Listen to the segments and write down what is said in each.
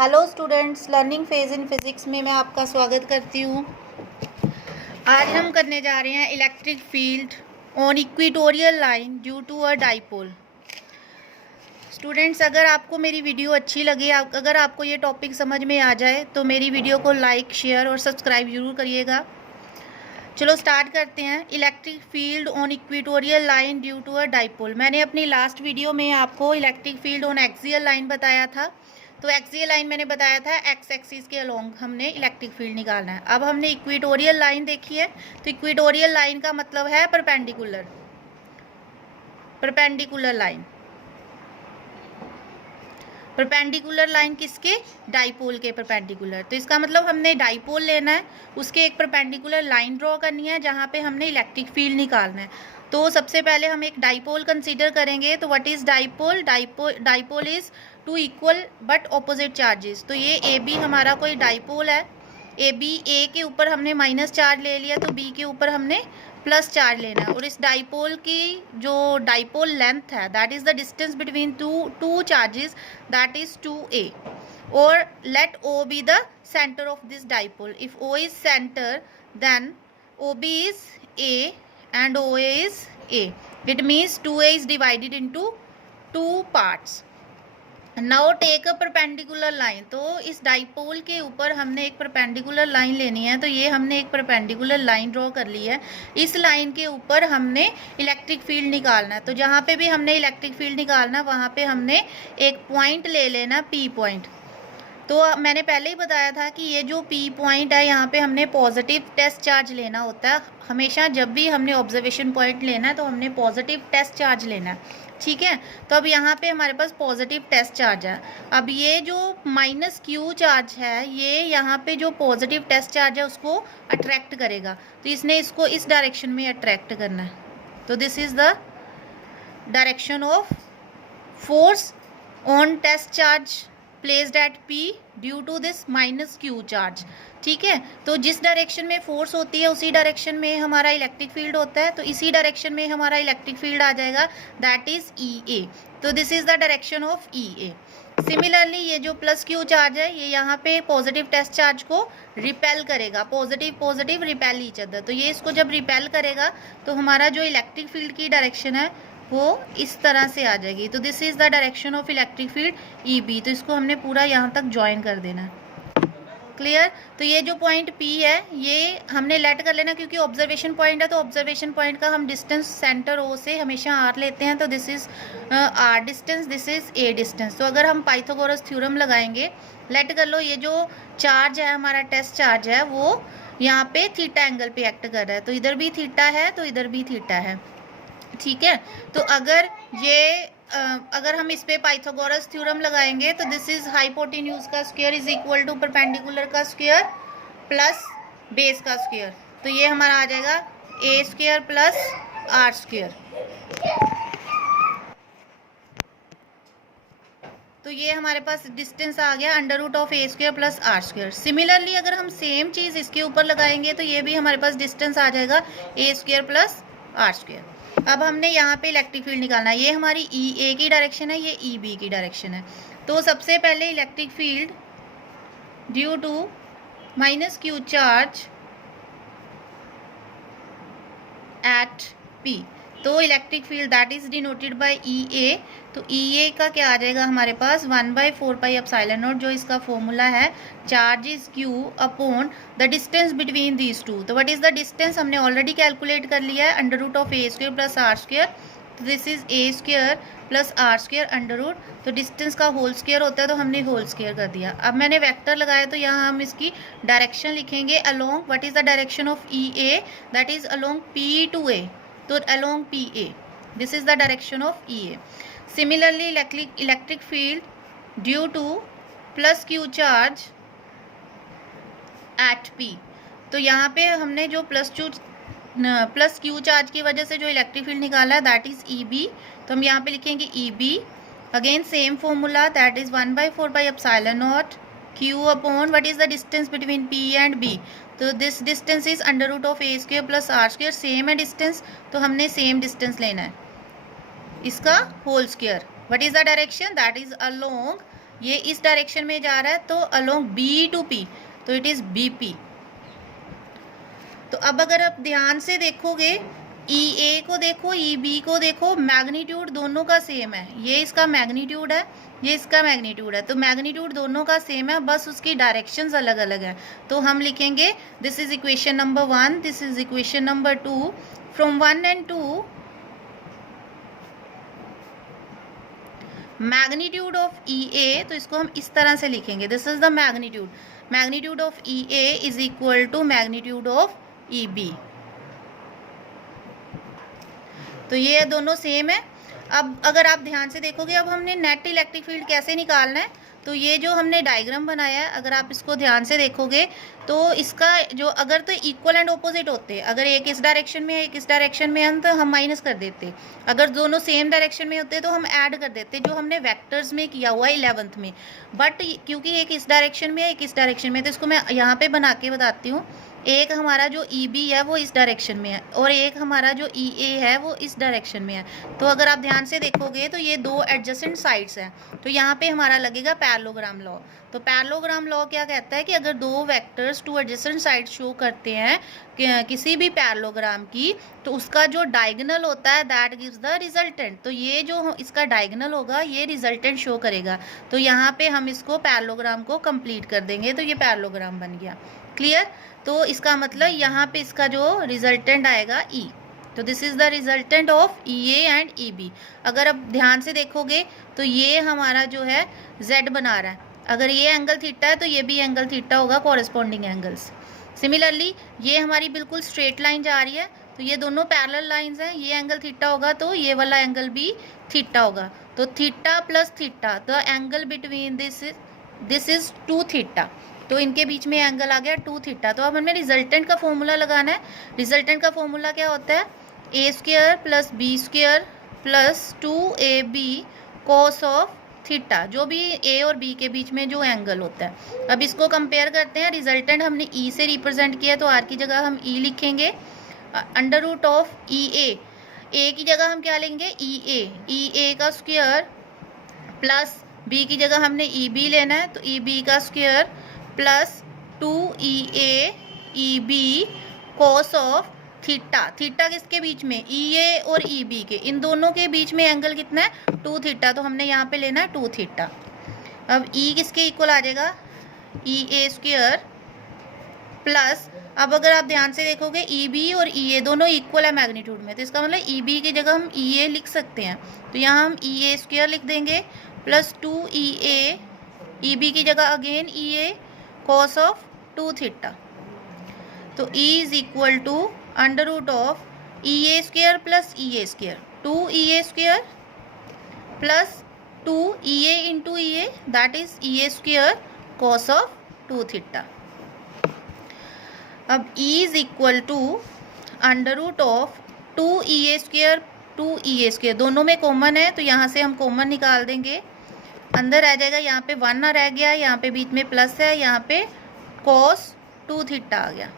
Hello students, learning phase in physics में मैं आपका स्वागत करती हूँ। आज हम करने जा रहे हैं electric field on equatorial line due to a dipole. Students, अगर आपको मेरी वीडियो अच्छी लगे, अगर आपको ये टॉपिक समझ में आ जाए तो मेरी वीडियो को लाइक, शेयर और सब्सक्राइब जरूर करिएगा। चलो स्टार्ट करते हैं। Electric field on equatorial line due to a dipole. मैंने अपनी लास्ट वीडियो में आपको electric field on axial line बताया था। तो एक्सियल लाइन मैंने बताया था एक्स एक्सिस के अलोंग हमने इलेक्ट्रिक फील्ड निकालना है। अब हमने इक्वेटोरियल लाइन देखी है, तो इक्वेटोरियल लाइन का मतलब है परपेंडिकुलर लाइन। परपेंडिकुलर लाइन किसके? डाइपोल के परपेंडिकुलर। तो इसका मतलब हमने डाइपोल लेना है, उसके एक परपेंडिकुलर लाइन ड्रॉ करनी है जहाँ पे हमने इलेक्ट्रिक फील्ड निकालना है। तो सबसे पहले हम एक डाइपोल कंसीडर करेंगे। तो what is dipole? Dipole is two equal but opposite charges. तो ये ए बी हमारा कोई डाइपोल है। ए के ऊपर हमने माइनस चार्ज ले लिया, तो बी के ऊपर हमने प्लस चार्ज लेना है। और इस डाइपोल की जो डाइपोल लेंथ है, that is the distance between two charges, that is 2a। और late O be the center of this dipole. If O is center, then OB is A and OA is A. It means 2a is divided into two parts. Now take a perpendicular line. तो इस dipole के ऊपर हमने एक perpendicular line लेनी है। तो ये हमने एक परपेंडिकुलर लाइन ड्रॉ कर ली है। इस लाइन के ऊपर हमने इलेक्ट्रिक फील्ड निकालना है। तो जहाँ पे भी हमने इलेक्ट्रिक फील्ड निकालना, वहाँ पे हमने एक पॉइंट ले लेना, पी पॉइंट। तो मैंने पहले ही बताया था कि ये जो पी पॉइंट है, यहाँ पे हमने पॉजिटिव टेस्ट चार्ज लेना होता है। हमेशा जब भी हमने ऑब्जर्वेशन पॉइंट लेना है तो हमने पॉजिटिव टेस्ट चार्ज लेना है, ठीक है। तो अब यहाँ पे हमारे पास पॉजिटिव टेस्ट चार्ज है। अब ये जो माइनस क्यू चार्ज है, ये यहाँ पे जो पॉजिटिव टेस्ट चार्ज है उसको अट्रैक्ट करेगा। तो इसने इसको इस डायरेक्शन में अट्रैक्ट करना है। तो this is the direction of force on test charge placed at P due to this minus Q charge, ठीक है। तो जिस डायरेक्शन में फोर्स होती है उसी डायरेक्शन में हमारा इलेक्ट्रिक फील्ड होता है। तो इसी डायरेक्शन में हमारा इलेक्ट्रिक फील्ड आ जाएगा, दैट इज EA। तो this is the direction of EA। Similarly ये जो प्लस क्यू चार्ज है, ये यहाँ पे पॉजिटिव टेस्ट चार्ज को रिपेल करेगा। Positive repel each other. तो ये इसको जब रिपेल करेगा तो हमारा जो इलेक्ट्रिक फील्ड की डायरेक्शन है वो इस तरह से आ जाएगी। तो this is the direction of electric field EB। तो इसको हमने पूरा यहाँ तक ज्वाइन कर देना है, क्लियर। तो ये जो पॉइंट P है ये हमने लेट कर लेना, क्योंकि ऑब्जर्वेशन पॉइंट है। तो ऑब्जर्वेशन पॉइंट का हम डिस्टेंस सेंटर O से हमेशा R लेते हैं। तो this is R distance, this is A distance. तो अगर हम पाइथागोरस थ्योरम लगाएंगे, लेट कर लो ये जो चार्ज है हमारा टेस्ट चार्ज है वो यहाँ पे थीटा एंगल पे एक्ट कर रहा है। तो इधर भी थीटा है, तो इधर भी थीटा है, ठीक है। तो अगर हम इस पे पाइथागोरस थ्योरम लगाएंगे तो दिस इज हाइपोटेन्यूज का square is equal to perpendicular का स्क्वायर प्लस बेस का स्क्वायर। तो ये हमारा आ जाएगा A square plus R square. तो ये हमारे पास डिस्टेंस आ गया under root of A square plus R square. Similarly अगर हम सेम चीज इसके ऊपर लगाएंगे तो ये भी हमारे पास डिस्टेंस आ जाएगा A square plus R square. अब हमने यहाँ पे इलेक्ट्रिक फील्ड निकालना है। ये हमारी EA की डायरेक्शन है, ये EB की डायरेक्शन है। तो सबसे पहले electric field due to minus Q charge at P। तो electric field that is denoted by EA। तो EA का क्या आ जाएगा हमारे पास 1/4πε0, जो इसका फॉर्मूला है charge is Q upon the distance between these two. तो व्हाट इज द डिस्टेंस हमने ऑलरेडी कैलकुलेट कर लिया है, under root of A square plus R square. तो this is A square plus R square under root. तो distance का whole square होता है, तो हमने होल स्क्वायर कर दिया। अब मैंने वेक्टर लगाया, तो यहाँ हम इसकी डायरेक्शन लिखेंगे along what is the direction of EA, that is along P to A। तो along PA, this is the direction of EA. Similarly, electric field due to plus Q charge at P। तो यहाँ पे हमने जो plus Q charge की वजह से जो इलेक्ट्रिक फील्ड निकाला है दैट इज EB। तो हम यहाँ पे लिखेंगे EB, again same formula, that is 1/4πε0 Q upon what is the distance between P and B। तो this distance is under root of A square plus R square. Same है distance, तो हमने same distance लेना है, इसका whole square. What is the direction? That is along ये इस direction में जा रहा है तो अलोंग बी टू पी, तो इट इज बीपी। तो अब अगर आप ध्यान से देखोगे, ई ए को देखो, ई बी को देखो, मैग्नीट्यूड दोनों का सेम है। ये इसका मैग्नीट्यूड है, ये इसका मैग्नीट्यूड है, तो मैग्नीट्यूड दोनों का सेम है, बस उसकी डायरेक्शंस अलग अलग है। तो हम लिखेंगे this is equation number 1, this is equation number 2। From 1 and 2 magnitude of E A, तो इसको हम इस तरह से लिखेंगे, this is the magnitude, magnitude of E A is equal to magnitude of E B. तो ये दोनों सेम है। अब अगर आप ध्यान से देखोगे, अब हमने नेट इलेक्ट्रिक फील्ड कैसे निकालना है, तो ये जो हमने डायग्राम बनाया है, अगर आप इसको ध्यान से देखोगे तो इसका जो अगर तो इक्वल एंड ऑपोजिट होते, अगर एक इस डायरेक्शन में है एक इस डायरेक्शन में है तो हम माइनस कर देते, अगर दोनों सेम डायरेक्शन में होते तो हम ऐड कर देते, जो हमने वेक्टर्स में किया हुआ है 11th में। बट क्योंकि एक इस डायरेक्शन में है एक इस डायरेक्शन में, तो इसको मैं यहाँ पे बना के बताती हूँ। एक हमारा जो ई बी है वो इस डायरेक्शन में है और एक हमारा जो ई ए है वो इस डायरेक्शन में है। तो अगर आप ध्यान से देखोगे तो ये दो एडजेसेंट साइड्स हैं, तो यहाँ पे हमारा लगेगा पैरेललोग्राम लॉ। तो पैरेललोग्राम लॉ क्या कहता है कि अगर दो vectors two adjacent side show करते हैं किसी भी पैरेललोग्राम की, तो उसका जो डायगोनल होता है दैट गिव्स द रिजल्टेंट। तो ये जो इसका डायगोनल होगा ये रिजल्टेंट शो करेगा। तो यहाँ पे हम इसको पैरेललोग्राम को कंप्लीट कर देंगे, तो ये पैरेललोग्राम बन गया। क्लियर? तो इसका मतलब यहाँ पे इसका जो रिजल्टेंट आएगा ई, तो this is the resultant of E A and E B. अगर अब ध्यान से देखोगे तो ये हमारा जो है जेड बना रहा है, अगर ये एंगल थीटा है तो ये भी एंगल थीटा होगा, कॉरेस्पॉन्डिंग एंगल्स। सिमिलरली ये हमारी बिल्कुल स्ट्रेट लाइन जा रही है, तो ये दोनों पैरेलल लाइंस हैं, ये एंगल थीटा होगा तो ये वाला एंगल भी थीटा होगा। तो theta plus theta, the angle between this is 2 theta, तो इनके बीच में एंगल आ गया 2 थीटा। तो अब हमें रिजल्टेंट का फॉर्मूला लगाना है। रिजल्टेंट का फॉर्मूला क्या होता है, A square plus B square plus 2ab cos of theta, जो भी ए और बी के बीच में जो एंगल होता है। अब इसको कंपेयर करते हैं, रिजल्टेंट हमने ई से रिप्रेजेंट किया तो आर की जगह हम ई लिखेंगे, अंडर रूट ऑफ ई ए की जगह हम क्या लेंगे ई ए का स्क्वायर प्लस बी की जगह हमने ई बी लेना है, तो ई बी का square plus 2EA cos of theta. Theta किसके बीच में, ई ए और ई बी के, इन दोनों के बीच में एंगल कितना है 2 थीटा, तो हमने यहाँ पे लेना है 2 थीटा। अब ई किसके इक्वल आ जाएगा ई ए स्क्वायर प्लस, अब अगर आप ध्यान से देखोगे ई बी और ई ए दोनों इक्वल है मैग्नीट्यूड में, तो इसका मतलब ई बी की जगह हम ई ए लिख सकते हैं, तो यहाँ हम ई ए स्क्वायर लिख देंगे प्लस 2EA, ई बी की जगह again E A cos of 2 theta. तो E is equal to under root of E A square plus E A square, 2EA square plus 2EA into E A, that is E A square cos of 2 theta. अब E is equal to under root of 2EA square 2EA square, दोनों में common है तो यहाँ से हम common निकाल देंगे, अंदर आ जाएगा, यहाँ पे 1 ना रह गया, यहाँ पे बीच में प्लस है, यहाँ पे cos 2 थीटा आ गया।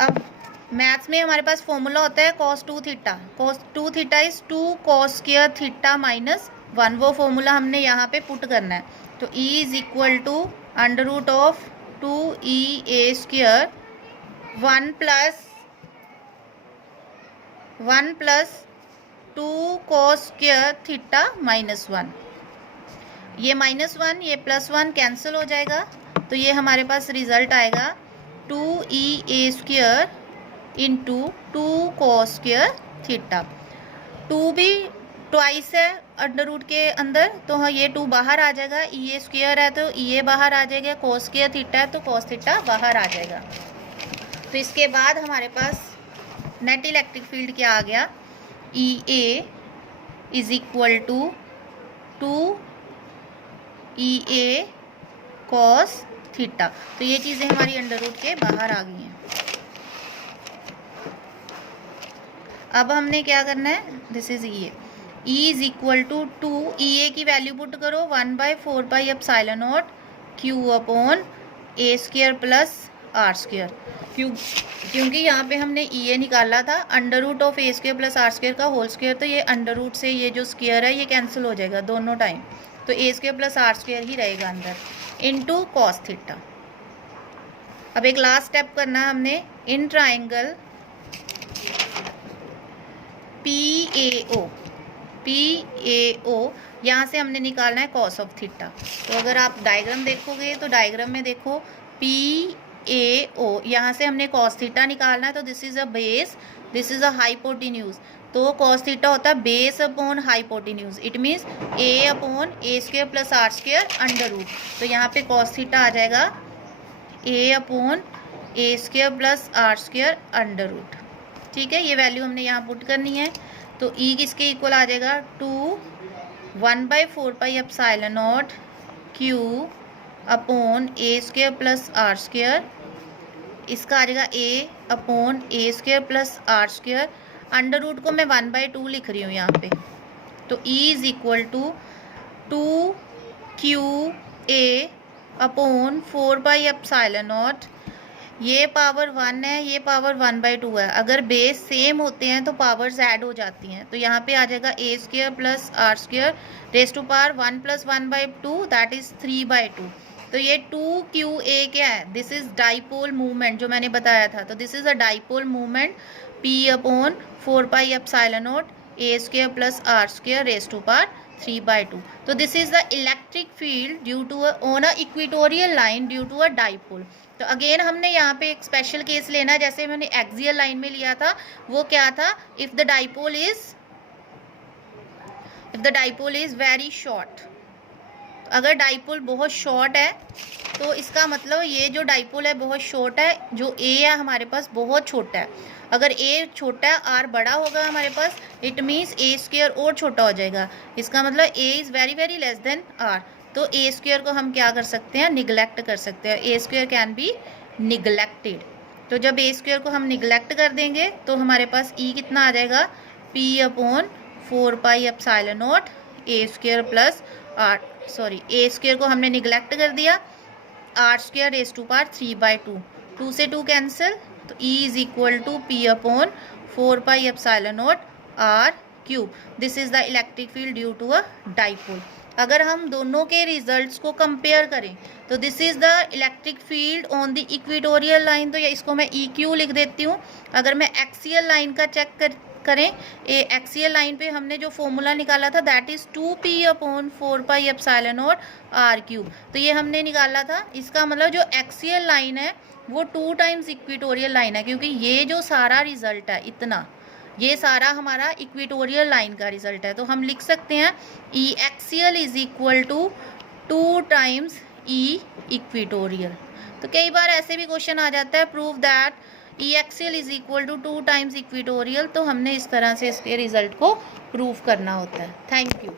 अब मैथ्स में हमारे पास फॉर्मूला होता है cos 2 theta, cos 2 theta is 2 cos square theta minus 1, वो फॉर्मूला हमने यहाँ पे पुट करना है। तो E is equal to under root of 2EA square 1 plus 2 cos square theta minus 1, ये -1 ये +1 कैंसिल हो जाएगा, तो ये हमारे पास रिजल्ट आएगा 2EA square into 2 cos square theta. 2 भी ट्वाइस है अंडर रूट के अंदर, तो हाँ ये 2 बाहर आ जाएगा, EA स्क्वायर है तो EA बाहर आ जाएगा, cos स्क्वायर थीटा है तो cos थीटा बाहर आ जाएगा। तो इसके बाद हमारे पास नेट इलेक्ट्रिक फील्ड क्या आ गया, EA is equal to 2EA cos theta. तो ये चीज़ें हमारी अंडर रूट के बाहर आ गई हैं। अब हमने क्या करना है, this is EA, E is equal to 2EA की वैल्यू पुट करो 1/4 pi epsilon naught Q upon A square plus R square, क्योंकि यहाँ पे हमने ई ए निकाला था under root of A square plus R square का होल स्क्वायर, तो ये अंडर रूट से ये जो स्क्वायर है ये कैंसिल हो जाएगा दोनों टाइम, तो A square plus R square ही रहेगा अंदर, इनटू कॉस थीटा। अब एक लास्ट स्टेप करना है हमने, इन ट्राइंगल PAO यहाँ से हमने निकालना है कॉस ऑफ थीटा। तो अगर आप डायग्राम देखोगे तो डायग्राम में देखो PAO यहाँ से हमने कॉस थीटा निकालना है, तो this is a base, this is a hypotenuse, तो कॉस थीटा होता है base upon hypotenuse, it means A upon A square plus R square under root, तो यहाँ पे कॉस थीटा आ जाएगा A upon A square plus R square under root. ठीक है, ये वैल्यू हमने यहाँ पुट करनी है, तो ई किसके इक्वल आ जाएगा 1/4 pi epsilon naught Q upon A square plus R square, इसका आ जाएगा A upon A square plus R square, under root को मैं 1/2 लिख रही हूँ यहाँ पे, तो E is equal to 2QA upon 4 pi epsilon naught, ये पावर 1 है, ये पावर 1/2 है, अगर बेस सेम होते हैं तो पावर्स ऐड हो जाती हैं, तो यहाँ पे आ जाएगा A square plus R square raise to power 1 + 1/2 that is 3/2, तो ये 2QA क्या है, दिस इज डाइपोल मूवमेंट जो मैंने बताया था, तो this is a dipole movement P upon 4 pi epsilon naught A square plus R square raise to power 3/2, तो this is the electric field due to on a equatorial line due to a dipole. तो again हमने यहाँ पे एक special case लेना है, जैसे मैंने एक्सियल लाइन में लिया था, वो क्या था, if the dipole is very short, अगर डाइपोल बहुत शॉर्ट है तो इसका मतलब ये जो डाइपोल है बहुत शॉर्ट है, जो ए है हमारे पास बहुत छोटा है, अगर ए छोटा है आर बड़ा होगा हमारे पास, इट मीन्स ए स्क्वायर और छोटा हो जाएगा, इसका मतलब A is very very less than R, तो ए स्क्वायर को हम क्या कर सकते हैं, निगलेक्ट कर सकते हैं, ए स्क्वायर कैन बी निगलेक्टेड, तो जब ए स्क्वायर को हम निगलेक्ट कर देंगे तो हमारे पास ई कितना आ जाएगा P upon 4 pi epsilon naught A square plus R, sorry A square को हमने निगलेक्ट कर दिया, R square raise to power 3/2, 2 से 2 कैंसिल, तो E is equal to P upon 4 pi epsilon naught R cube, this is the electric field due to a dipole. अगर हम दोनों के रिजल्ट्स को कंपेयर करें तो this is the electric field on the equatorial line, तो इसको मैं EQ लिख देती हूँ। अगर मैं एक्सियल लाइन का चेक करें, एक्सियल लाइन पे हमने जो फॉर्मूला निकाला था that is 2P upon 4 pi epsilon naught R cube, तो ये हमने निकाला था, इसका मतलब जो एक्सियल लाइन है वो 2 टाइम्स इक्वेटोरियल लाइन है, क्योंकि ये जो सारा रिजल्ट है इतना, ये सारा हमारा इक्वेटोरियल लाइन का रिजल्ट है, तो हम लिख सकते हैं E axial is equal to 2 times E equatorial. तो कई बार ऐसे भी क्वेश्चन आ जाता है, prove that E axial is equal to 2 times equatorial, तो हमने इस तरह से इसके रिजल्ट को प्रूव करना होता है। Thank you.